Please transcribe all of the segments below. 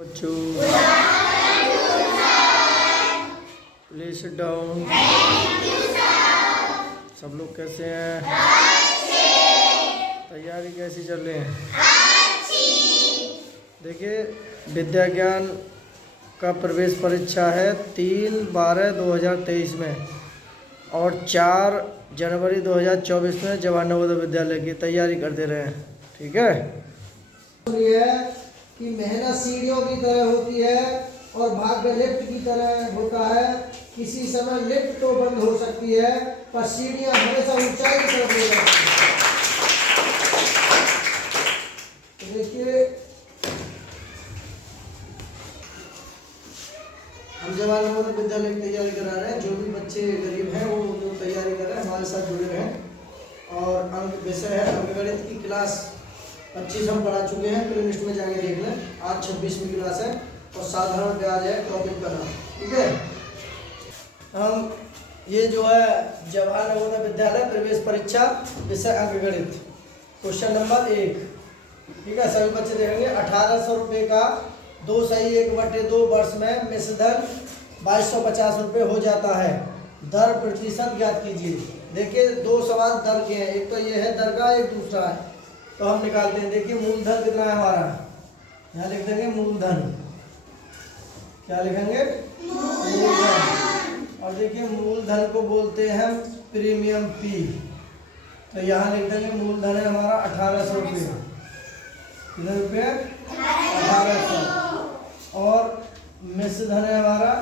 बच्चों please sit down. सब लोग कैसे हैं? तैयारी कैसी चल रही है? देखिए, विद्या ज्ञान का प्रवेश परीक्षा है 3/12/2023 में और 4 जनवरी 2024 में जवाहर नवोदय विद्यालय की तैयारी करते रहे। ठीक है। कि मेहनत सीढ़ियों की तरह होती है और भाग्य लिफ्ट की तरह होता है। किसी समय लिफ्ट तो बंद हो सकती है पर सीढ़ियां हमेशा ऊंचाई की तरफ ले जाती हैं। तो देखिए, हम जवाहर नवोदय विद्यालय की तैयारी करा रहे हैं। जो भी बच्चे गरीब हैं वो जो तैयारी कर रहे हैं हमारे साथ जुड़े रहें। और अंक विषय है अंकगणित की क्लास 25 हम पढ़ा चुके हैं। प्लेलिस्ट में जाके देख लें। आज 26वीं क्लास है और साधारण ब्याज है टॉपिक का नाम। ठीक है। हम ये जो है जवाहर नवोदय विद्यालय प्रवेश परीक्षा विषय अंकगणित क्वेश्चन नंबर 1। ठीक है। सभी बच्चे देखेंगे। 1800 रुपये का 2 सही 1/2 वर्ष में मिश्रधन 2250 रुपये हो जाता है। दर प्रतिशत ज्ञात कीजिए। देखिए, 2 सवाल दर के हैं। एक तो ये है दर का, एक दूसरा है, तो हम निकालते हैं। देखिए, मूलधन कितना है हमारा, यहाँ लिख देंगे मूलधन। क्या लिखेंगे? मूलधन। और देखिए, मूलधन को बोलते हैं प्रीमियम पी, तो यहाँ लिख देंगे मूलधन है हमारा 1800 रुपये। कितने रुपये? 1800। और मिश्रधन है हमारा,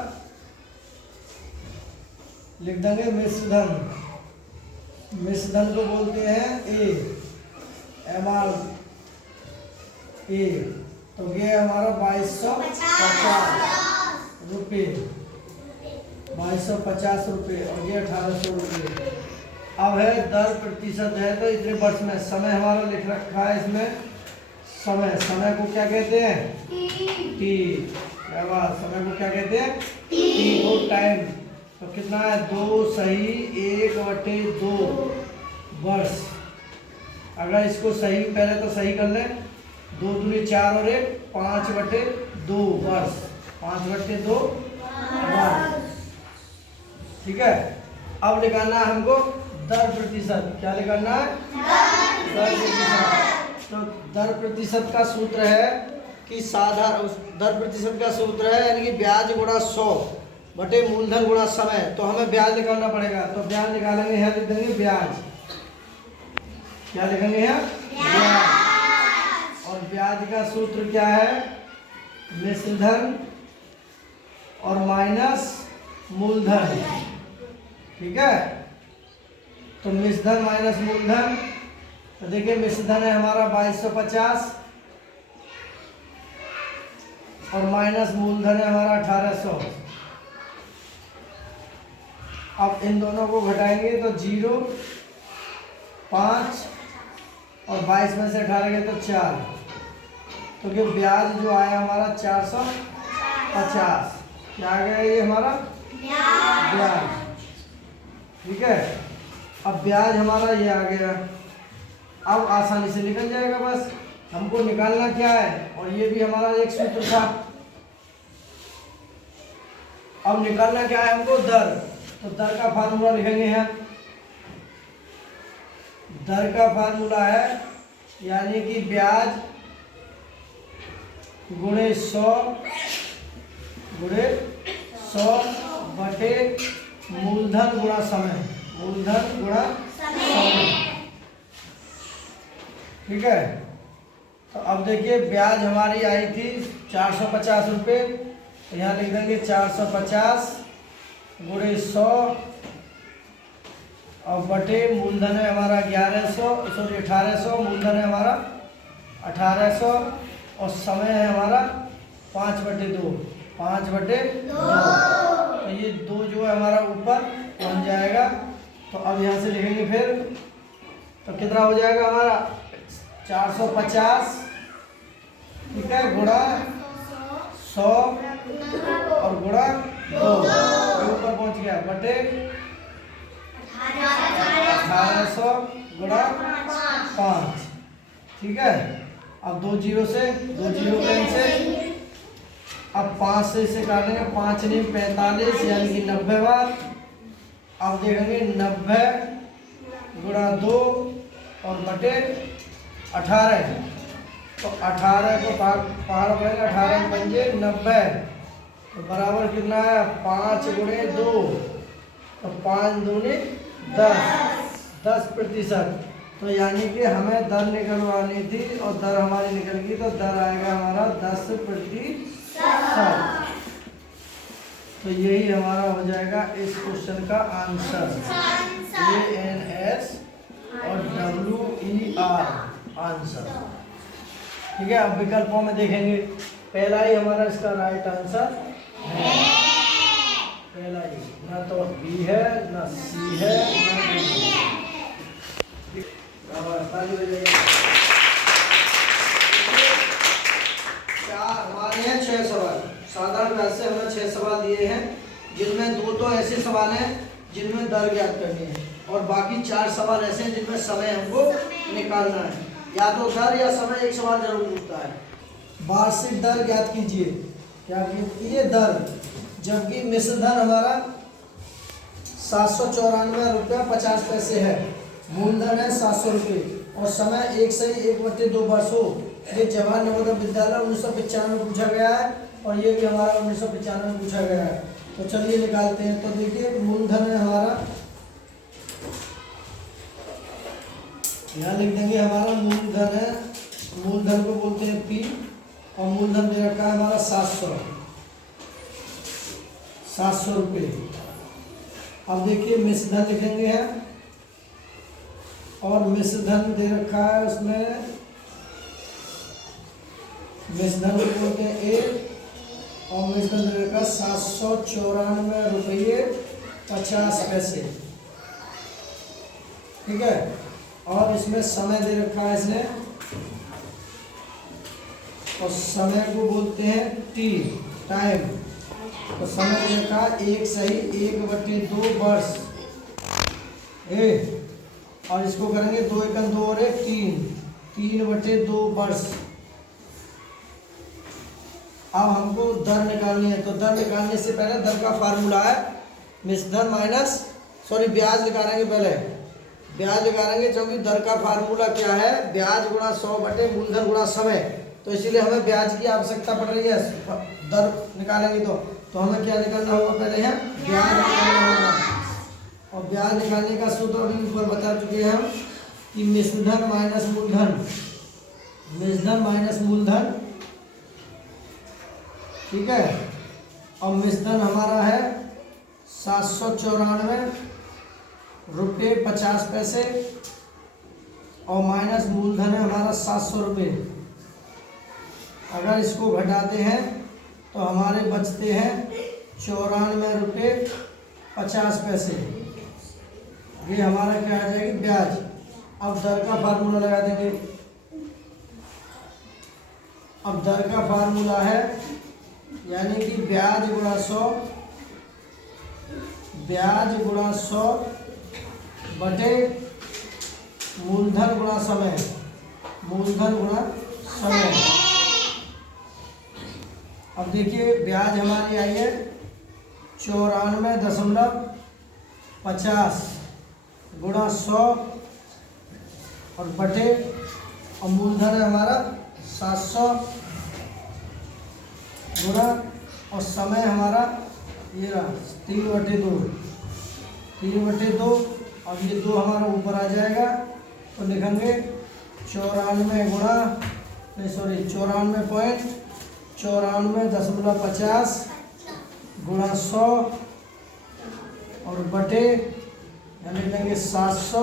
लिख देंगे मिश्रधन। मिश्रधन को बोलते हैं ए, एमआर ए, तो ये हमारा 2250 रुपये, 2250 रुपये और ये 1800 रुपये। अब है दर प्रतिशत है तो इतने वर्ष में। समय हमारा लिख रखा है इसमें। समय को क्या कहते हैं? टी। क्या बात, समय को क्या कहते हैं? टी को टाइम। तो कितना है? 2 सही 1/2 वर्ष। अगर इसको सही, पहले तो सही कर लें। 2 दूनी 4 और 1 5/2 वर्ष। 5/2 वर्ष। ठीक है। अब निकालना है हमको दर प्रतिशत। क्या निकालना है? दर प्रतिशत। तो दर प्रतिशत का सूत्र है कि दर प्रतिशत का सूत्र है यानी कि ब्याज गुणा 100 बटे मूलधन गुणा समय। तो हमें ब्याज निकालना पड़ेगा। तो ब्याज निकालेंगे, यहाँ लिख देंगे ब्याज। क्या लिखेंगे यहाँ? ब्याज। और ब्याज का सूत्र क्या है? मिश्रधन और माइनस मूलधन। ठीक है। तो मिश्रधन माइनस मूलधन, तो देखिए मिश्रधन है हमारा 2250 और माइनस मूलधन है हमारा 1800। अब इन दोनों को घटाएंगे तो 0, 5 और 22 में से 18 गए तो 4। तो ये ब्याज जो आया हमारा 450। क्या आ गया ये हमारा? ब्याज। ठीक है। अब ब्याज हमारा ये आ गया। अब आसानी से निकल जाएगा। बस हमको निकालना क्या है, और ये भी हमारा एक सूत्र था। अब निकालना क्या है हमको? दर। तो दर का फार्मूला लिखेंगे यहाँ। दर का फार्मूला है यानी कि ब्याज गुणे 100 बटे मूलधन गुणा समय। मूलधन गुणा समय। ठीक है। तो अब देखिए, ब्याज हमारी आई थी 450 रुपये, तो यहाँ लिख देंगे 450 गुणे 100 और बटे मूलधन है हमारा 1800। मूलधन है हमारा 1800 और समय है हमारा 5/2। 5/2। तो ये 2 जो है हमारा ऊपर बन जाएगा। तो अब यहाँ से लिखेंगे फिर, तो कितना हो जाएगा हमारा? 450, ठीक है, गुणा 100 और गुणा 2 ऊपर पहुँच गया, बटे 1800 गुणा 5। ठीक है। अब 2 जीरो से 2 जीरो कैंसिल, अब 5 से इसे काटेंगे, 5 नहीं 45 यानी कि 90 बार। अब देखेंगे 90 गुणा 2 और बटे 18, तो 18 को पहाड़ पड़ेगा, 18 पंजे 90, तो बराबर कितना है 5 गुणे 2, तो 5 दूनी 10%। तो यानी कि हमें दर निकलवानी थी और दर हमारी निकल गई, तो दर आएगा हमारा 10%। तो यही हमारा हो जाएगा इस क्वेश्चन का आंसर, ANS और WER आंसर। ठीक है, अब विकल्पों में देखेंगे, पहला ही हमारा इसका राइट आंसर है, पहला ही, ना तो बी है ना सी है ना डी है। हमारे हैं 6 सवाल, साधारण व्यास से हमने 6 सवाल दिए हैं, जिनमें 2 तो ऐसे सवाल हैं जिनमें दर ज्ञात करनी है और बाकी 4 सवाल ऐसे हैं जिनमें समय हमको निकालना है। या तो दर या समय एक सवाल जरूर पूछता है। वार्षिक दर ज्ञात कीजिए, क्या कीजिए दर, जबकि मिश्र धन हमारा 794 रुपया 50 पैसे है, मूलधन है 700 रुपये और समय 1/1/2 वर्ष हो। ये जवाहर नवोदय विद्यालय 1995 में पूछा गया है और ये भी हमारा 1995 में पूछा गया है। तो चलिए निकालते हैं। तो देखिए मूलधन है हमारा, यहाँ लिख देंगे हमारा मूलधन है, मूलधन को बोलते हैं P और मूलधन दे रखा है हमारा 700 रुपये। अब देखिए मिश्र धन लिखेंगे हैं और मिश्र धन दे रखा है, उसमें मिश्र धन को बोलते हैं A और मिश्र धन दे रखा 794 रुपये 50 पैसे। ठीक है, और इसमें समय दे रखा है इसने, और समय को बोलते हैं T, टाइम। तो समय दे रखा 1/1/2 वर्ष और इसको करेंगे 2 × 2 और 1 3/2 वर्ष। अब हमको दर निकालनी है, तो दर निकालने से पहले दर का फार्मूला है मिश्र धन माइनस ब्याज निकालेंगे, पहले ब्याज निकालेंगे, क्योंकि दर का फार्मूला क्या है, ब्याज गुणा 100 बटे मूलधन गुणा समय। तो इसीलिए हमें ब्याज की आवश्यकता पड़ रही है, दर निकालेंगे तो हमें क्या निकालना होगा, पहले है ब्याज निकालना होगा। और ब्याज निकालने का सूत्र अभी ऊपर बता चुके हैं हम कि मिश्र धन माइनस मूलधन, मिश्र धन माइनस मूलधन। ठीक है, और मिश्र धन हमारा है 794 रुपये 50 पैसे और माइनस मूलधन है हमारा 700 रुपये। अगर इसको घटाते हैं तो हमारे बचते हैं 94 रुपये 50 पैसे। ये हमारा क्या आ जाएगी, ब्याज। अब दर का फार्मूला लगा देंगे। अब दर का फार्मूला है यानी कि ब्याज गुणा 100, ब्याज गुणा 100 बटे मूलधन गुणा समय, मूलधन गुणा समय। अब देखिए ब्याज हमारी आई है 94.50 गुणा 100 और बटे, और मूलधन है हमारा 700 गुणा, और समय हमारा ये रहा 3/2, 3/2। अब ये 2 हमारा ऊपर आ जाएगा तो लिखेंगे 94 गुणा 94.50 गुणा 100 और बटे यानी लेंगे 700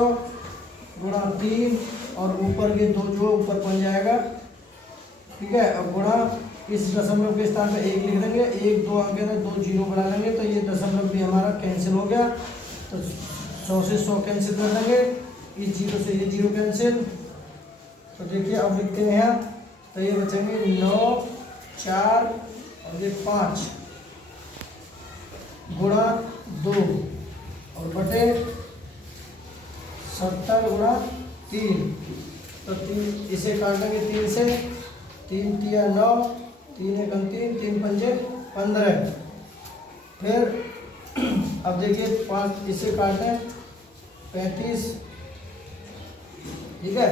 गुणा 3 और ऊपर के 2 जो ऊपर बन जाएगा। ठीक है, अब गुणा इस दशमलव के स्थान पे 1 लिख देंगे, 1 2 अंक में 2 जीरो बढ़ा लेंगे तो ये दशमलव भी हमारा कैंसिल हो गया। तो 100 से 100 कैंसिल कर देंगे, इस 0 से ये 0 कैंसिल। तो देखिए अब लिखते हैं यहाँ, तो ये बचेंगे 9 4 और ये 5 गुणा 2 और बटे 70 गुणा 3। तो 3 इसे काटेंगे 3 से, 3 × 9 3 एकम 3, 3 पंजे 15। फिर अब देखिए 5 इसे काट दें 35, ठीक है।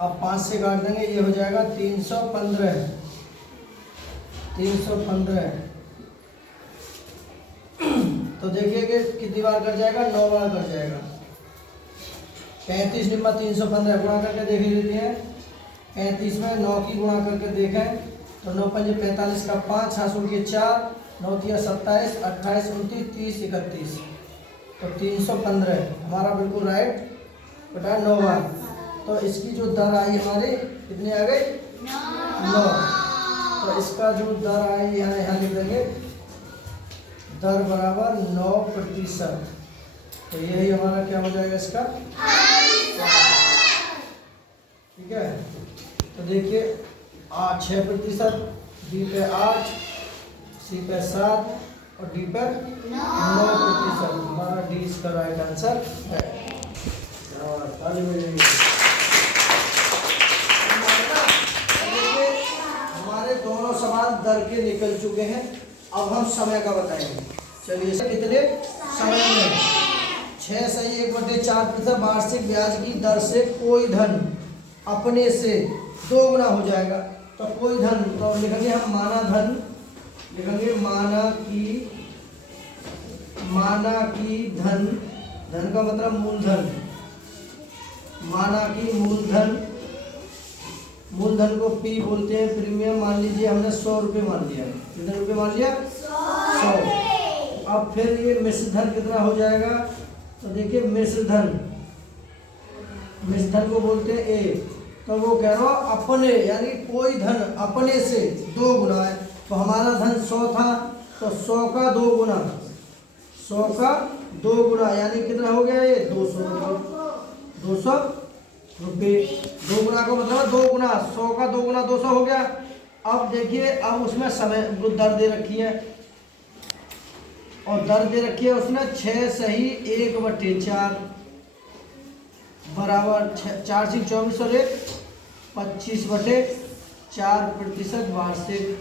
अब 5 से काट देंगे, ये हो जाएगा 315, 315। तो देखिए कि कितनी बार कट जाएगा, 9 बार कट जाएगा। 35 निम्मा 315 गुणा करके देख लेते हैं। 35 में 9 की गुणा करके देखें तो 9 पंजे 45 का 5, हासुल के 4, 9 तिया 27, 28, 29, 30, 31। तो 315 हमारा बिल्कुल राइट बेटा 9 बार। तो इसकी जो दर आई हमारी कितनी आ गई, 9। तो इसका जो दर आई यहाँ लिख देंगे, दर बराबर 9%। तो यही हमारा क्या हो जाएगा इसका, ठीक है। तो देखिए 6%, बी पे 8, सी पे 7 और डी पे 9%। हमारा डी इसका राइट आंसर है। हमारे दोनों सवाल दर के निकल चुके हैं। अब हम समय का बताएंगे। चलिए, कितने समय में 6 सही 1/4% वार्षिक ब्याज की दर से कोई धन अपने से 2 गुना हो जाएगा। तो कोई धन, तो लिखेंगे हम माना धन, लिखेंगे माना की धन, धन का मतलब मूलधन, माना की मूलधन, मूलधन को पी बोलते हैं। प्रीमियम मान लीजिए हमने 100 रुपये मान लिया। कितने रुपये मान लिया, 100। अब फिर ये मिश्र धन कितना हो जाएगा, तो देखिए मिश्र धन को बोलते हैं ए। तो वो कह रहा अपने, यानी कोई धन अपने से 2 गुना है। तो हमारा धन 100 था, तो 100 का 2 गुना, 100 का 2 गुना यानी कितना हो गया, ये 200 रुपये, 200 रुपये। 2 गुना का मतलब 2 गुना, 100 का 2 गुना 200 हो गया। अब देखिए, अब उसमें समय दर दे रखी है, और दर दे रखी है उसने 6 सही 1/4 बराबर 4 से 24 और 1 25/4% वार्षिक,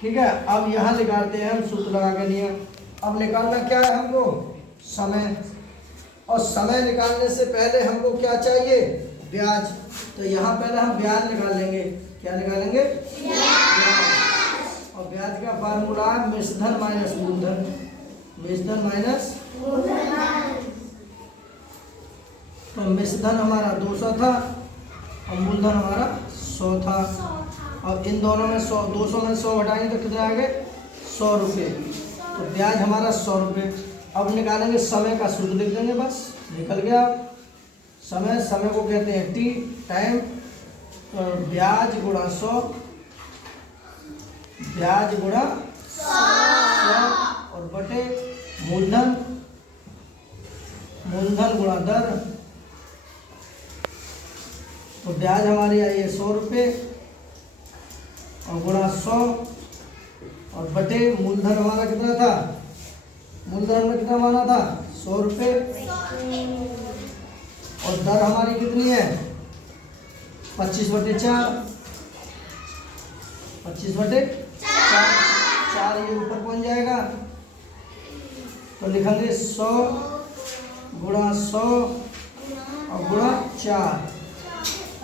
ठीक है। अब यहाँ निकालते हैं हम सूत्र लगा के नियम। अब निकालना क्या है हमको, समय। और समय निकालने से पहले हमको क्या चाहिए, ब्याज। तो यहाँ पहले हम ब्याज निकाल लेंगे। क्या निकालेंगे, ब्याज। और ब्याज का फार्मूला है मिश्रधन माइनस मूलधन, मिश्रधन माइनस मूलधन। तो मिश्रधन हमारा 200 था और मूलधन हमारा 100 था। अब इन दोनों में 100, 200 में 100 घटाएंगे तो कितना आ गए, 100 रुपये। तो ब्याज हमारा 100 रुपये। अब निकालेंगे समय का सूत्र, लिख देंगे, बस निकल गया। समय, समय को कहते हैं टी, टाइम। तो ब्याज गुणा 100, ब्याज गुणा 100 और बटे मूलधन, मूलधन गुणा दर। तो ब्याज हमारी आई है 100 रुपये और गुणा 100 और बटे मूलधन हमारा कितना था, मूलधन में कितना माना था, 100 रुपये। और दर हमारी कितनी है, 25/4, 25/4, ये ऊपर पहुंच जाएगा। तो लिखेंगे 100 गुणा 100 और गुणा 4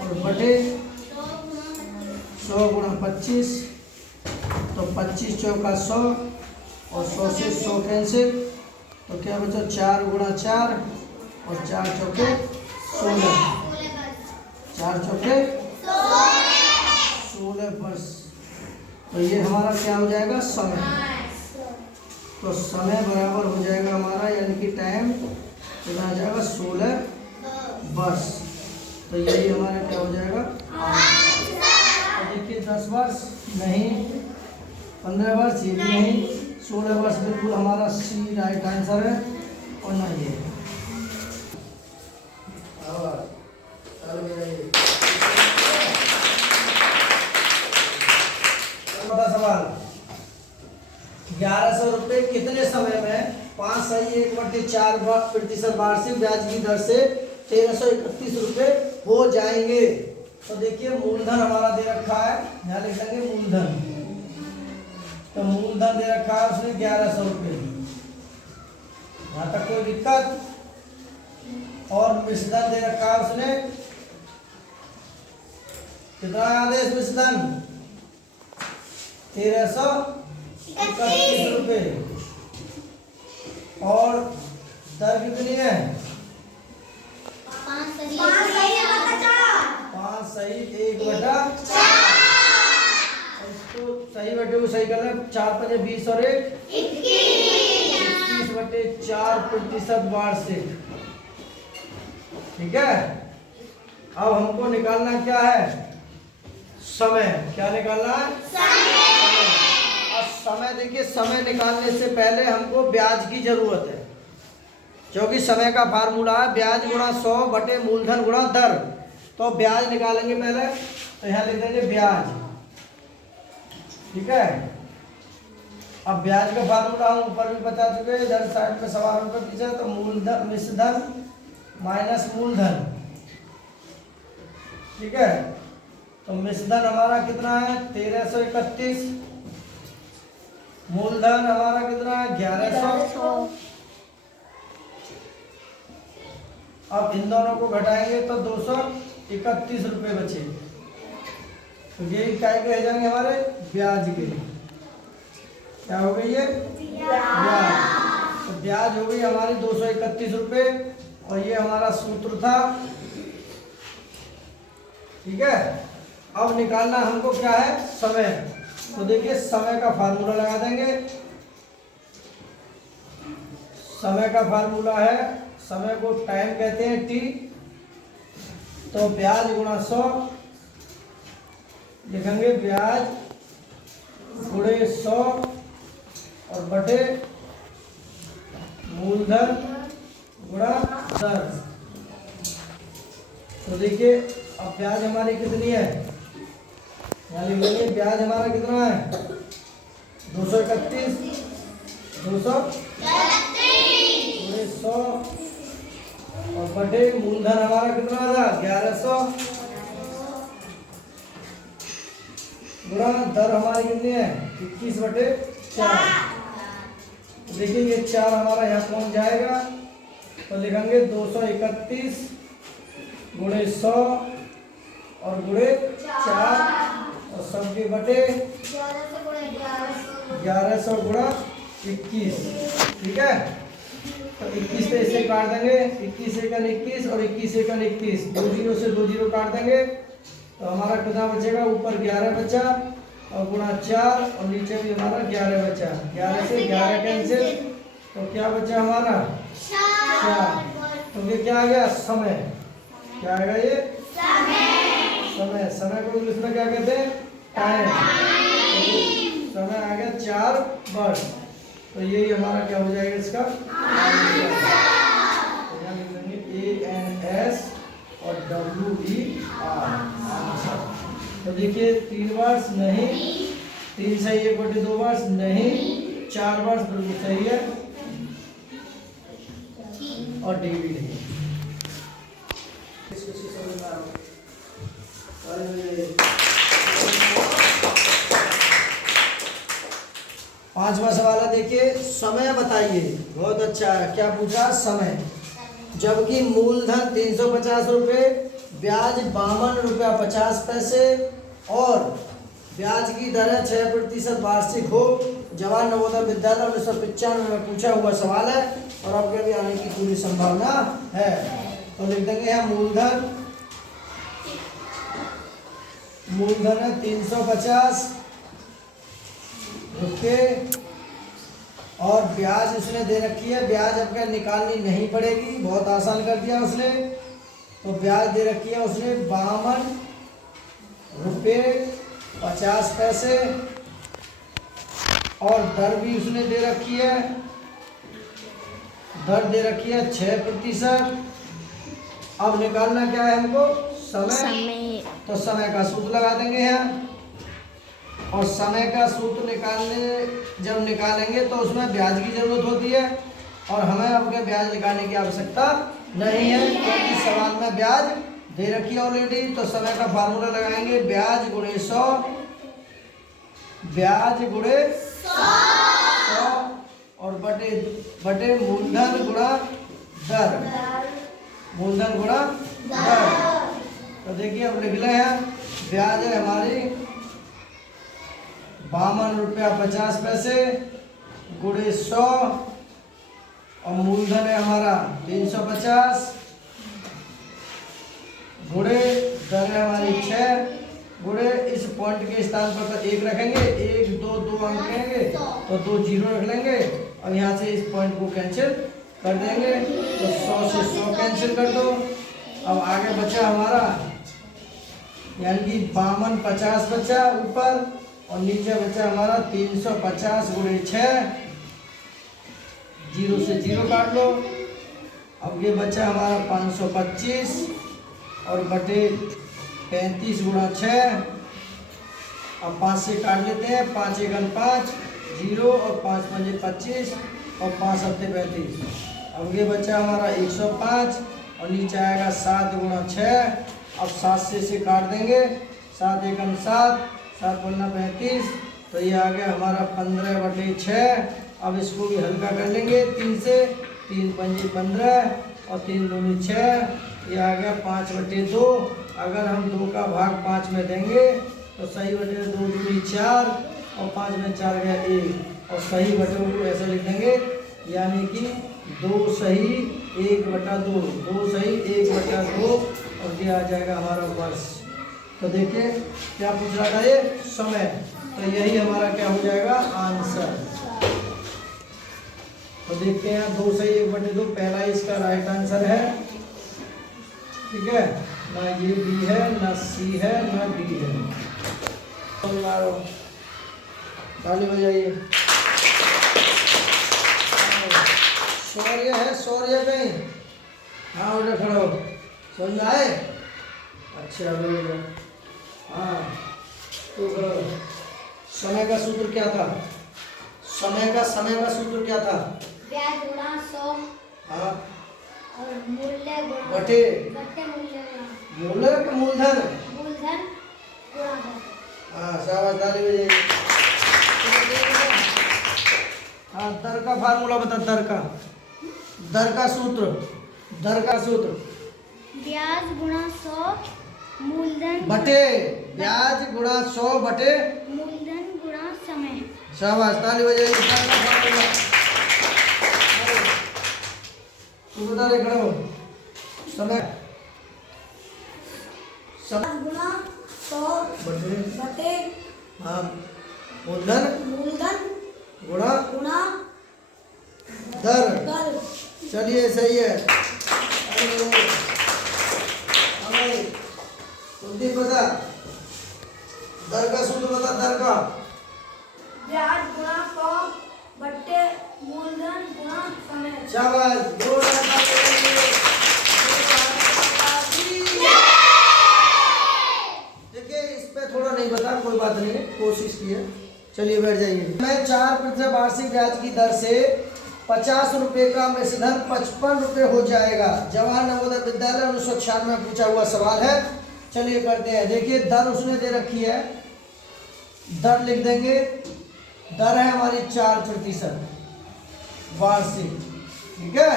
और बटे 100 गुणा 25। तो 25 चौका 100 और 100 से 100 कैंसिल। तो क्या बचा, 4 गुणा 4 और 4 चौके 16, 4 चौके 16 बस। तो ये हमारा क्या हो जाएगा, समय। तो समय बराबर हो जाएगा हमारा, यानी कि टाइम कितना आ जाएगा, 16 वर्ष। तो यही हमारा क्या हो जाएगा, तो देखिए 10 वर्ष नहीं, 15 वर्ष ये भी नहीं, 16 वर्ष बिल्कुल हमारा सी राइट आंसर है और ना ये। सवाल, 1100 रुपये कितने समय में 5 सही 1/4% वार्षिक ब्याज की दर से 1331 रुपये हो जाएंगे। तो देखिए मूलधन हमारा दे रखा है, यहाँ लिख देंगे मूलधन। तो मूलधन दे रखा है उसने 1100 रुपये, यहाँ तक कोई दिक्कत। और मिश्रधन दे रखा है उसने कितना आदेश मिश्रधन 1331 रुपये। और दर कितनी है 5 सही 1/4। इसको सही बटे को सही करना है, 4 5 20 और 1 21/4% वार्षिक। ठीक है। अब हमको निकालना क्या है समय। क्या निकालना है समय। और समय देखिए, समय निकालने से पहले हमको ब्याज की जरूरत है, क्योंकि समय का फार्मूला है ब्याज गुणा 100 बटे मूलधन गुणा दर। तो ब्याज निकालेंगे पहले, तो यहाँ लिख देंगे ब्याज। ठीक है। अब ब्याज का फार्मूला हम ऊपर भी बता चुके हैं, इधर साइड पे सवाल पे पीछे। तो मूलधन मिश्रधन माइनस मूलधन। ठीक है। तो मिश्रधन हमारा कितना है 1331, मूलधन हमारा कितना है 1100। अब इन दोनों को घटाएंगे तो 231 रुपये बचे। तो ये क्या के रह जाएंगे हमारे ब्याज के। क्या हो गई ये ब्याज। तो ब्याज हो गई हमारी 231 रुपये। और ये हमारा सूत्र था। ठीक है। अब निकालना हमको क्या है समय। तो देखिए समय का फार्मूला लगा देंगे। समय का फार्मूला है, समय को टाइम कहते हैं टी। तो ब्याज गुणा 100 लिखेंगे, ब्याज गुणे 100 और बटे मूलधन गुणा दर। तो देखिए अब ब्याज हमारी कितनी है, यहाँ लिख लेंगे ब्याज हमारा कितना है 231 गुणे 100 और बटे मूलधन हमारा कितना था 1100 गुणा दर हमारी कितनी है 21/4। देखिए ये 4 हमारा यहाँ पहुंच जाएगा। तो लिखेंगे 231 गुणे 100 और गुणे 4 और सबके बटे 1100 गुणा 21। ठीक है। तो 21 पे इसे काट देंगे, 21 एकन 21 और 21 एकन 21, 2 जीरो से 2 जीरो काट देंगे। तो हमारा कितना बचेगा, ऊपर 11 बचा और गुणा 4 और नीचे भी हमारा 11 बचा। 11 से 11 कैंसिल, तो क्या बचा हमारा 4। तो ये क्या आ गया समय। क्या आएगा ये समय। समय को इंग्लिश में क्या कहते हैं टाइम। समय आ गया 4 वर्ष। तो यही हमारा क्या हो जाएगा इसका ANS और WER। तो देखिए 3 वर्ष नहीं, 3 सही 1/2 वर्ष नहीं, 4 वर्ष बिल्कुल सही है और डी भी नहीं। पांचवा सवाल है, देखिए समय बताइए। बहुत अच्छा है। क्या पूछा समय। जबकि मूलधन 350 रुपये, ब्याज 52 रुपया 50 पैसे और ब्याज की दर है 6% वार्षिक हो। जवाहर नवोदय विद्यालय 1995 में पूछा हुआ सवाल है और आपके भी आने की पूरी संभावना है। तो लिख देंगे यहाँ मूलधन है 350 रुपये और ब्याज उसने दे रखी है। ब्याज आपका निकालनी नहीं पड़ेगी, बहुत आसान कर दिया उसने। तो ब्याज दे रखी है उसने 52 रुपये 50 पैसे और दर भी उसने दे रखी है। दर दे रखी है 6%। अब निकालना क्या है हमको समय। तो समय का सूत्र लगा देंगे यहाँ और समय का सूत्र जब निकालेंगे तो उसमें ब्याज की जरूरत होती है और हमें आपके ब्याज निकालने की आवश्यकता नहीं है, क्योंकि सवाल में ब्याज दे रखी है ऑलरेडी, तो समय का फार्मूला लगाएंगे, ब्याज गुणे 100, ब्याज गुणे 100 और बटे मूलधन गुणा दर, मूलधन गुणा दर। तो देखिए अब लिख रहे हैं, ब्याज है हमारी 52 रुपया 50 पैसे गुणे 100 और मूलधन है हमारा 350 गुणे दर है हमारी 6 गुणे इस पॉइंट के स्थान पर 1 रखेंगे, 1 2 2 अंक रहेंगे तो 2 जीरो रख लेंगे और यहाँ से इस पॉइंट को कैंसिल कर देंगे, तो 100 से 100 कैंसिल कर दो। अब आगे बचा हमारा यानी कि 52 50 बचा ऊपर और नीचे बचा हमारा 350 गुणे 6, जीरो से जीरो काट लो। अब ये बचा हमारा 525 और बटे 35 गुणा 6, अब 5 से काट लेते हैं, 5 एकम 5 जीरो और 5 पंजे 25 और 5 सत्ते 35। अब ये बचा हमारा 105 और नीचे आएगा 7 गुणा 6, अब 7 से इसे काट देंगे, 7 एकम 7 7 गुना 35, तो ये आ गया हमारा 15 बटे 6। अब इसको भी हल्का कर लेंगे 3 से, 3 पंजे 15 और 3 दूनी 6, ये आ गया 5 बटे 2। अगर हम 2 का भाग 5 में देंगे तो सही बटे 2 दूनी 4 और 5 में 4 गया 1 और सही बटे को ऐसा लिख देंगे, यानी कि 2 सही 1 बटा 2, 2 सही 1 बटा 2 और ये आ जाएगा हमारा वर्ष। तो देखिए क्या पूछ रहा था ये, समय, तो यही हमारा क्या हो जाएगा आंसर। तो देखते हैं 2 सही 1 बटे 2, पहला इसका राइट आंसर है, ठीक है, ना ये बी है ना सी है ना डी है। मारो ताली बजाइए। सौर्य है, सौर्य कहीं, हाँ उधर खड़ा हो, समझ आए, अच्छा लोग, हाँ तो समय का सूत्र क्या था, समय का सूत्र क्या था, ब्याज गुणा 100 हाँ और मूल्य गुणा बटे मूल्य गुणा मूलधन मूलधन गुणा दर। हाँ शाबाश ताली बजाइए। हाँ दर का फार्मूला बता, दर का सूत्र, ब्याज गुणा 100 मूलधन बटे, ब्याज गुणा 100 बटे मूलधन गुणा समय। शाबाश ताली बजाइए। दर का फार्मूला तू बता रे, खड़े हो, समय गुणा 100 बटे हाँ मूलधन गुणा दर। चलिए सही है। कुलदीप बता, दर का सूत्र बता, दर का ब्याज गुणा 100 बटे मूलधन गुणा समय। शाबाश। देखिए इस पे थोड़ा नहीं बता, कोई बात नहीं है, कोशिश की है। चलिए बैठ जाइए। मैं 4% वार्षिक ब्याज की दर से 50 रुपये का मिश्रधन 55 रुपये हो जाएगा। जवाहर नवोदय विद्यालय 1996 में पूछा हुआ सवाल है। चलिए करते हैं। देखिए दर उसने दे रखी है, दर लिख देंगे, दर है हमारी 4% वार्षिक, ठीक है,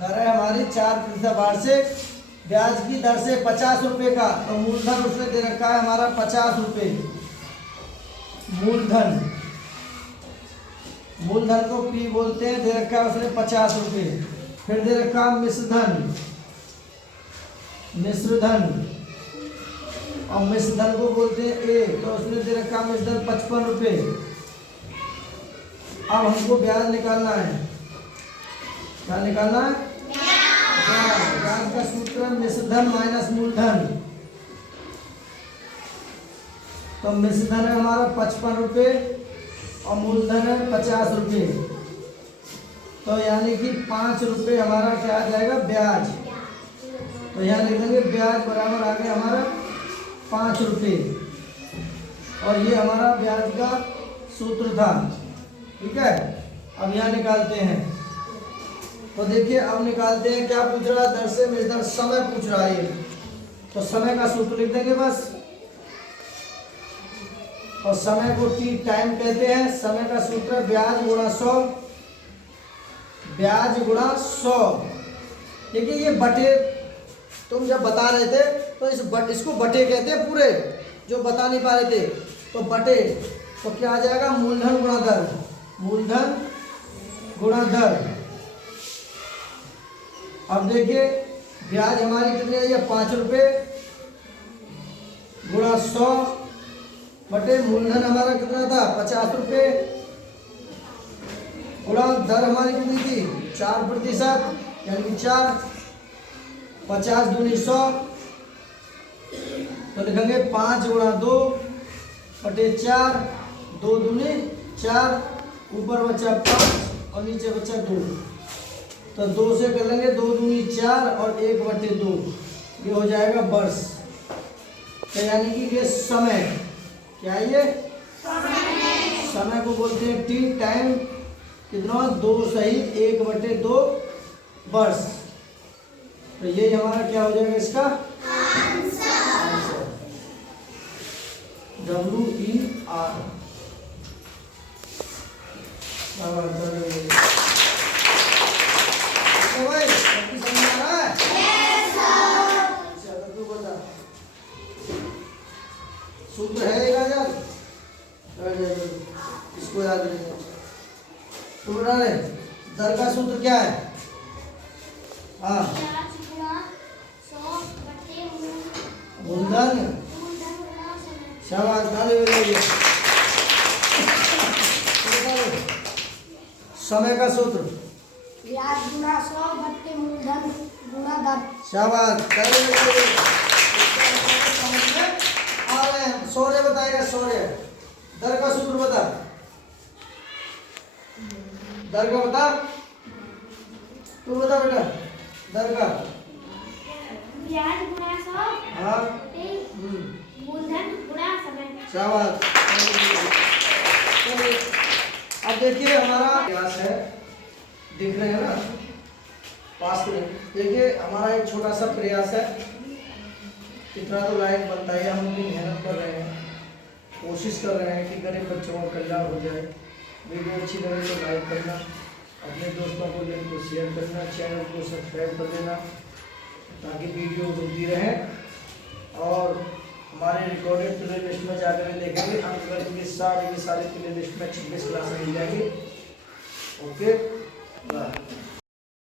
दर है हमारी 4% वार्षिक। ब्याज की दर से 50 रुपये का, तो मूलधन उसने दे रखा है हमारा 50 रुपये, मूलधन को पी बोलते हैं, दे रखा है उसने 50 रुपये। फिर दे रखा मिश्रधन, और मिश्रधन को बोलते हैं ए, तो उसने दे रखा मिश्रधन 55 रुपये। अब हमको ब्याज निकालना है, क्या निकालना है, ब्याज का सूत्र मिश्रधन माइनस मूलधन। तो मिश्रधन है हमारा 55 रुपये और मूलधन है 50 रुपये, तो यानी कि 5 रुपये हमारा क्या आ जाएगा ब्याज। तो यहाँ लिख देंगे ब्याज बराबर आ गया हमारा 5 रुपये, और ये हमारा ब्याज का सूत्र था, ठीक है। अब यहाँ निकालते हैं, तो देखिए अब निकालते हैं, क्या पूछ रहा है, दर से मिश्रधन समय पूछ रहा है ये। तो समय का सूत्र लिख देंगे बस। और समय को टी टाइम कहते हैं। समय का सूत्र है ब्याज गुणा 100, ब्याज गुणा 100। देखिए ये बटे, तुम जब बता रहे थे तो इसको बटे कहते हैं, पूरे जो बता नहीं पा रहे थे तो बटे, तो क्या आ जाएगा मूलधन गुणा दर, मूलधन गुणा दर। अब देखिए ब्याज हमारी कितनी आई है 5 रुपये गुणा 100 बटे मूलधन हमारा कितना था 50 रुपये गुणा दर हमारी कितनी थी 4%, यानी कि 4, 50 दूनी 100, तो लिखेंगे 5 गुणा 2 बटे 4, 2 दूनी 4, ऊपर बचा 5 और नीचे बचा 2, तो 2 से कर लेंगे 2 दूनी 4 और 1 बटे 2, ये हो जाएगा वर्ष। तो यानी कि ये समय, क्या है ये समय को बोलते हैं टी, टाइम कितना 2 सहित 1 बटे 2 वर्ष। तो ये हमारा क्या हो जाएगा इसका आंसर, WER। भाई समझ आ रहा है? चलो तू बता, सूत्र है याद, इसको याद रखिए। तू बता रहे दर का सूत्र क्या है? हाँ मूलधन, शाबाश ताली बजाइए। समय का सूत्र ब्याज गुणा 100 बट्टे मूलधन गुणा दर। शाबाश ताली बजाइए। समझ में आ रहे हैं? सौर्य बताएगा, सौर्य दर का सूत्र बता, दर का बता, तू बता बेटा दर का। ब्याज गुणा 100 हाँ मूलधन गुणा समय। शाबाश। चलिए अब देखिए हमारा प्रयास है, देख रहे हैं ना पास में, देखिए हमारा एक छोटा सा प्रयास है, इतना तो लायक बनता है, हम भी मेहनत कर रहे हैं, कोशिश कर रहे हैं कि गरीब बच्चों का कल्याण हो जाए। वीडियो अच्छी लगे तो लाइक करना, अपने दोस्तों को लिंक को शेयर करना, चैनल को सब्सक्राइब कर देना ताकि वीडियो बनती रहे। और हमारे रिकॉर्डेड प्ले लिस्ट में जाकर देखेंगे, अंकगणित की सारी प्ले लिस्ट में 26 क्लास मिल जाएगी। Okay bye.